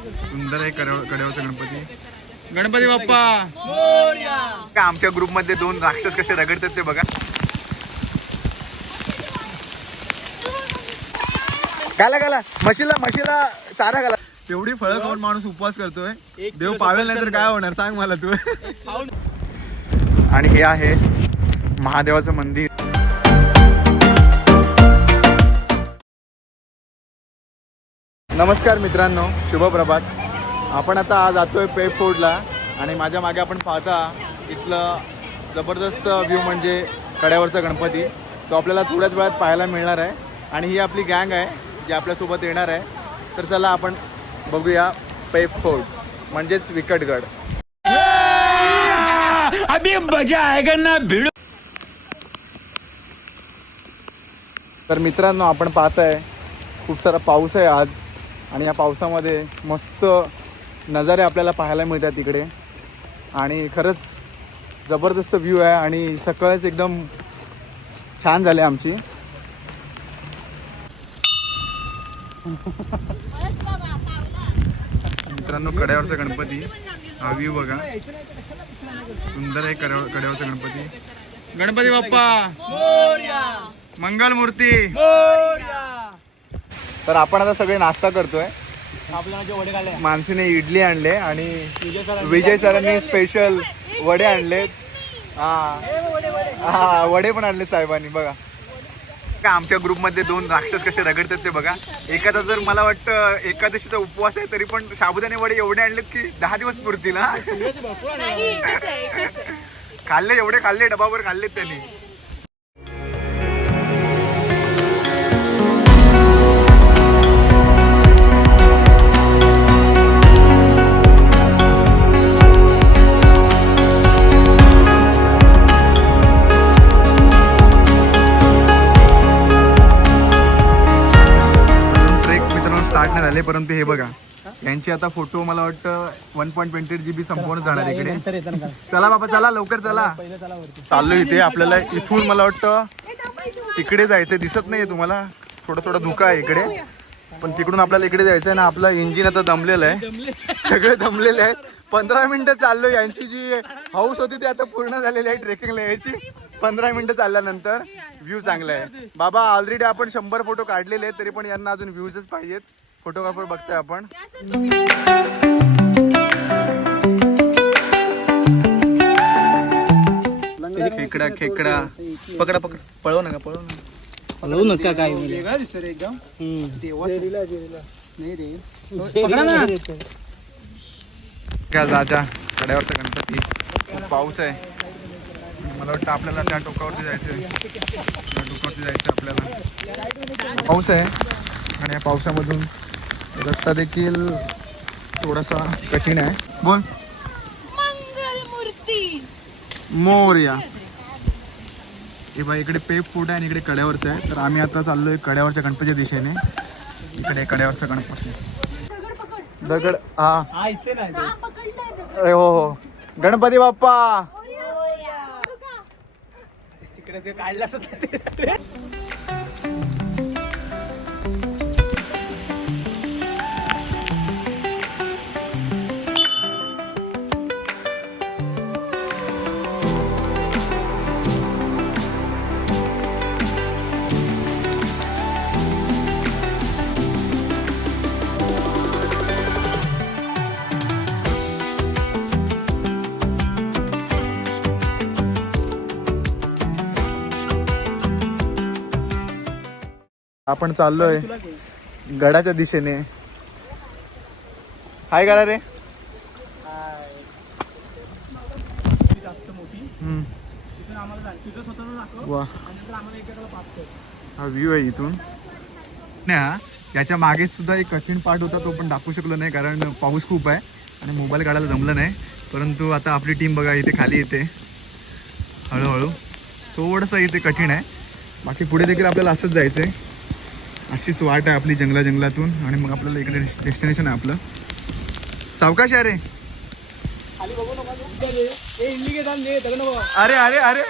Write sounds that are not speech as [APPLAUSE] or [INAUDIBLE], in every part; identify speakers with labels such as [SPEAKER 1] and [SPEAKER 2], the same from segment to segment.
[SPEAKER 1] सुंदर आहे कड्यावरचा गणपती. गणपती बाप्पा! का आमच्या ग्रुपमध्ये दोन राक्षस कसे रगडतात ते बघा. गाला गाला म्हशीला म्हशीला चारा घाला. तेवढी फळं खाऊन माणूस उपवास करतोय. देव पावेल नाही तर काय होणार? सांग मला तू. आणि हे आहे महादेवाचं मंदिर. नमस्कार मित्रांनो शुभ प्रभात. आपण आता जातोय पे फोर्डला आणि माझ्या मागे आपण पाहता इथलं जबरदस्त व्ह्यू म्हणजे कड्यावरचा गणपती. तो आपल्याला थोड्याच वेळात पाहायला मिळणार आहे. आणि ही आपली गँग आहे जी आपल्यासोबत येणार आहे. तर चला आपण बघूया पे फोर्ट म्हणजेच विकटगड.
[SPEAKER 2] अभी मजा आएगा ना भिड़ो।
[SPEAKER 1] तर मित्रांनो आपण पाहताय खूप सारा पाऊस आहे आज. आणि या पावसामध्ये मस्त नजारे आपल्याला पाहायला मिळतात तिकडे. आणि खरंच जबरदस्त व्ह्यू आहे आणि सकाळच एकदम छान झाले आमची. मित्रांनो कड्यावरचा गणपती. हा व्ह्यू बघा. सुंदर आहे कड्यावर कड्यावरचा गणपती. गणपती बाप्पा! मंगल मूर्ती! तर आपण आता सगळे नाश्ता करतोय. मानसीने इडली आणले आणि विजय सरांनी स्पेशल वडे आणलेत हा. हा वडे पण आणले साहेबांनी बघा. का आमच्या ग्रुपमध्ये दोन राक्षस कसे रगडतात ते बघा. एखादा जर मला वाटतं एकादशीचा उपवास आहे तरी पण साबुदाणे वडे एवढे आणलेत की दहा दिवस पुरतील हा. खाल्ले एवढे खाल्ले डबावर खाल्लेत त्यांनी. परंतु हे बघा. यांचे आता फोटो मला वाटतं one point twenty eight G B संपूर्ण जाणार इकडे. चला बाबा चला लवकर चला. चाललो इथे आपल्याला इथून मला वाटतं तिकडे जायचं दिसत नाहीये तुम्हाला. थोडं थोडं धुका आहे इकडे. पण तिकडून आपल्याला इकडे जायचं आहे ना आपलं इंजिन आता दमलेलं आहे. सगळे दमलेले आहेत. पंधरा मिनिटं चाललो यांची जी हाऊस होती ती आता पूर्ण झालेली आहे ट्रेकिंगला यायची. पंधरा मिनिटं चालल्यानंतर व्ह्यू चांगला आहे. बाबा ऑलरेडी आपण शंभर फोटो काढलेले आहेत तरी पण यांना अजून व्ह्यूजच पाहिजेत. फोटोग्राफर बघतोय आपण. खेकडा खेकडा. पकडा पकड. पळव नका पळव नका.
[SPEAKER 3] हलवू नका काय वेगळा दिसतो एकदम. पकडा ना.
[SPEAKER 1] काय जाजा कड्यावरचा गणपती. खूप पाऊस आहे. मला वाटतं आपल्याला त्या टोकावरती जायचं त्या टोकावरती जायचं आपल्याला. पाऊस आहे. आणि या पावसामधून रस्ता देखील थोडासा कठीण आहे. बोल.
[SPEAKER 4] मंगलमूर्ती.
[SPEAKER 1] मोर्या. हे बघा इकडे पेप फूड आहे आणि इकडे कड्यावरचं आहे. तर आम्ही आता चाललोय कड्यावरच्या गणपतीच्या दिशेने. इकडे कड्यावरचा गणपती. दगड हा.
[SPEAKER 3] हा इथे नाही ते.
[SPEAKER 1] अरे हो हो. गणपती बाप्पा.
[SPEAKER 3] तिकडे ते काढलं
[SPEAKER 1] आपण चाललोय गडाच्या दिशेने. हाय करा रे. हा व्ह्यू आहे इथून. नाही याच्या मागे सुद्धा एक कठीण पार्ट होता तो पण दाखवू शकलो नाही कारण पाऊस खूप आहे आणि मोबाईल काढायला जमलं नाही. परंतु आता आपली टीम बघा इथे खाली येते. हळूहळू. थोडंसं इथे कठीण आहे. बाकी पुढे देखील आपल्याला असंच जायचं आहे अशीच वाट आहे आपली जंगला जंगलातून आणि मग आपल्याला इकडे डेस्टिनेशन आहे आपलं. सावकाश आहे रे.
[SPEAKER 3] खाली बघू नका तू. ए इंडी घेतात ने दगड नको
[SPEAKER 1] अरे अरे अरे.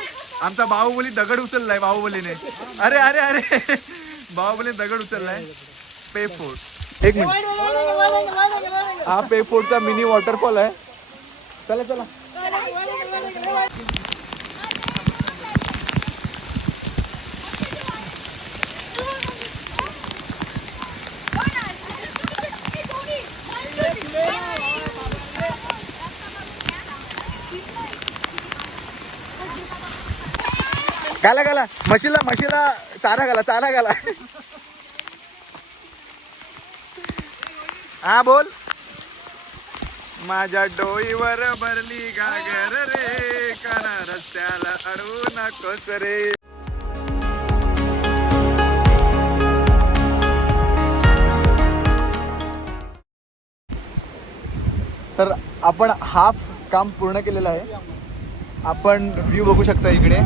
[SPEAKER 1] आमचा बाहुबली दगड उचललाय बाहुबलीने. अरे अरे अरे. बाहुबली दगड उचललाय. पे फोर्ट एक मिनिट. हा पेफोर्टचा मिनी वॉटरफॉल आहे. चला चला. गाला गाला म्हशीला म्हशीला चारा घाला चारा घाला. हा बोल. माझ्या डोईवर भरली गागर रे काना रस्त्याला अडवू नकोस रे. तर आपण हाफ काम पूर्ण केलेलं आहे. आपण व्ह्यू बघू शकता इकडे.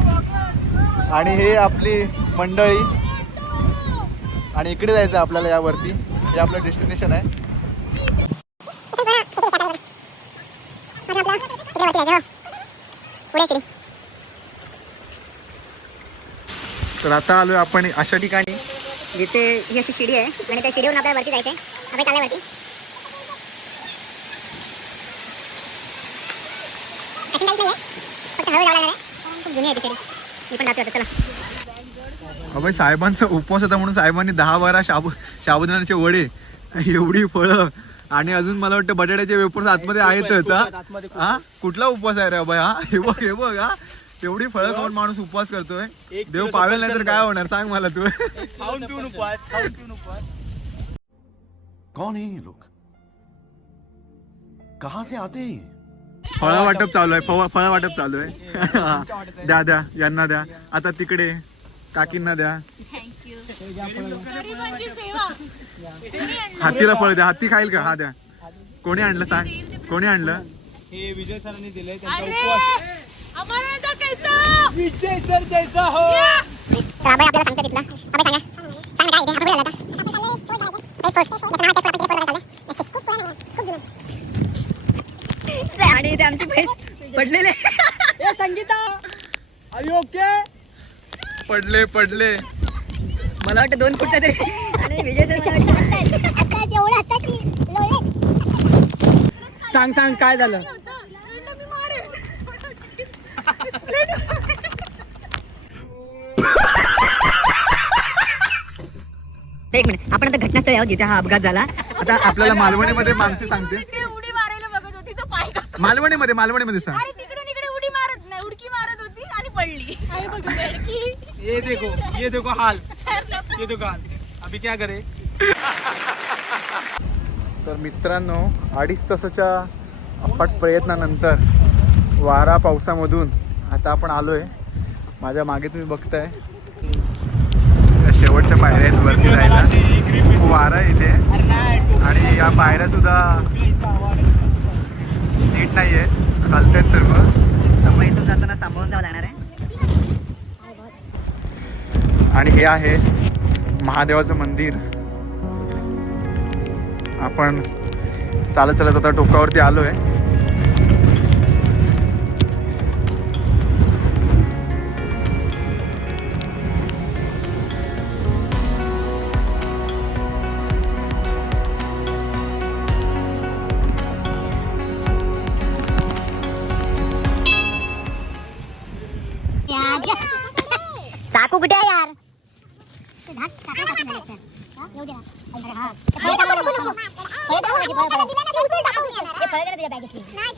[SPEAKER 1] आणि हे आपली मंडळी. आणि इकडे जायचं आपल्याला यावरती. हे आपलं डेस्टिनेशन आहे. तर आता आलोय आपण अशा ठिकाणी.
[SPEAKER 4] जिथे ही अशी शिडी आहे आणि त्या शिडीवरून आपल्याला वरती जायचंय. आपण चालल्या वरती अशी काहीच नाहीये. फक्त हळू जावं लागणार आहे. खूप जुनी आहे ती शिडी. मी पण जातो आता चला.
[SPEAKER 1] अभय साहेबांचा उपवास होता म्हणून साहेबांनी दहा बारा शाबू साबुदाण्याचे वडे एवढी फळं आणि अजून मला वाटतं बटाट्याचे वेपर्स आतमध्ये आहेतच हा? हा? कुठला उपवास आहे रे अभय हा? हे बघ हे बघ हा? एवढी फळं खाऊन माणूस उपवास करतोय. देव पावेल नाही तर काय होणार? सांग मला तू.
[SPEAKER 3] खाऊन पिऊन उपवास खाऊन पिऊन उपवास.
[SPEAKER 5] कौन है ये लोग? कहाँ से आते हैं?
[SPEAKER 1] फळं वाटप चालू आहे फळ फळं वाटप चालू आहे द्या द्या यांना द्या आता तिकडे काकींना द्या हातीला फळ द्या हाती खाईल का हा द्या कोणी आणलं सांग कोणी आणलं
[SPEAKER 3] हे विजय सरांनी दिले विजय सर जैसा हो
[SPEAKER 4] तर अभय आपल्याला सांगतो तिथला अभय सांगा सांग काय इथे आपण कुठे जाता आणि इथे आमचे पैसे पडलेले
[SPEAKER 3] संगीता. ओके
[SPEAKER 1] पडले पडले.
[SPEAKER 4] मला वाटतं दोन फूटचा तरी. आणि विजय सर
[SPEAKER 3] सांग सांग काय झालं?
[SPEAKER 4] एक मिनिट. आपण आता घटनास्थळी आहोत जिथे हा अपघात झाला.
[SPEAKER 1] आता आपल्याला मालवणीमध्ये माणसे सांगते
[SPEAKER 6] उडी मारायला बघत होती तो पाय कसं
[SPEAKER 1] मालवणीमध्ये मालवणीमध्ये सांग.
[SPEAKER 6] अरे तिकडून इकडे उडी मारत नाही उडकी मारत होती आणि पडली. अरे बघ बेडकी.
[SPEAKER 3] ये देखो ये देखो हाल. ये देखो हाल. अभी क्या करे?
[SPEAKER 1] तर मित्रांनो अडीच तासाच्या अफाट प्रयत्नानंतर वारा पावसामधून आता आपण आलोय. माझ्या मागे तुम्ही बघताय. त्या शेवटच्या पायऱ्या आहेत वरती जायला. वारा आहे इथे. आणि या पायऱ्या सुद्धा नीट नाही आहे चालतायत सर्व.
[SPEAKER 4] त्यामुळे इथून जाताना सांभाळून जावं लागणार आहे.
[SPEAKER 1] आणि हे आहे महादेवाचं मंदिर. आपण चालत चालत आता टोकावरती आलोय.
[SPEAKER 4] चाकू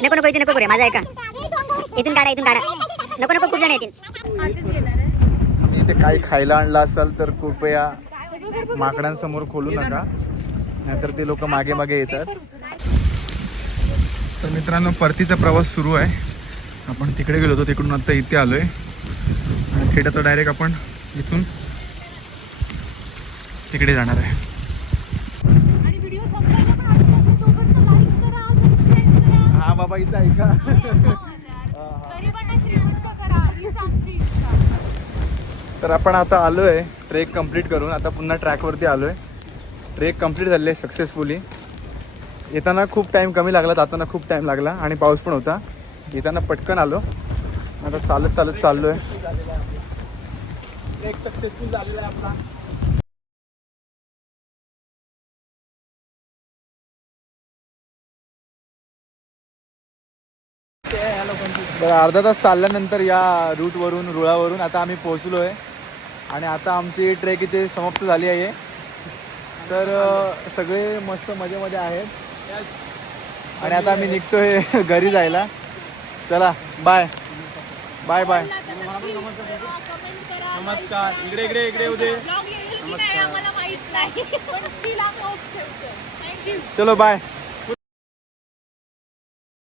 [SPEAKER 4] नको नको इथे नको करूया माझा ऐका इथून काढा इथून काढा. नको नको खूप जण येतील.
[SPEAKER 1] इथे काही खायला आणलं असाल तर कृपया माकडांसमोर खोलू नका. नाहीतर ते लोक मागे मागे येतात. तर मित्रांनो परतीचा प्रवास सुरू आहे. आपण तिकडे गेलो होतो तिकडून आता इथे आलोय. आणि थेट आता डायरेक्ट आपण इथून तिकडे जाणार आहे.
[SPEAKER 6] आणि व्हिडिओ संपवायला पण आठवत नसेल तोपर्यंत लाईक करा सबस्क्राईब करा.
[SPEAKER 1] हा बाबा इथं ऐका तर आपण आता आलोय ट्रेक कंप्लीट करून. आता पुन्हा ट्रॅकवरती आलोय. ट्रेक कंप्लीट झाले सक्सेसफुली येताना खूप टाईम कमी लागला जाताना खूप टाईम लागला आणि पाऊस पण होता. येताना पटकन आलो. आता चालत चालत चाललोय.
[SPEAKER 3] एक सक्सेसफुल झालेला आहे आपला.
[SPEAKER 1] बरं अर्धा तास चालल्यानंतर या रूटवरून रुळावरून आता आम्ही पोहोचलो आहे आणि आता आमची ट्रेक इथे समाप्त झाली आहे. तर सगळे मस्त मजेमध्ये आहेत. आणि आता आम्ही निघतोय [LAUGHS] घरी जायला. चला बाय. Bye bye.
[SPEAKER 3] नमस्कार. इकडे इकडे इकडे उदे
[SPEAKER 6] थँक्यू [LAUGHS]
[SPEAKER 1] चलो बाय.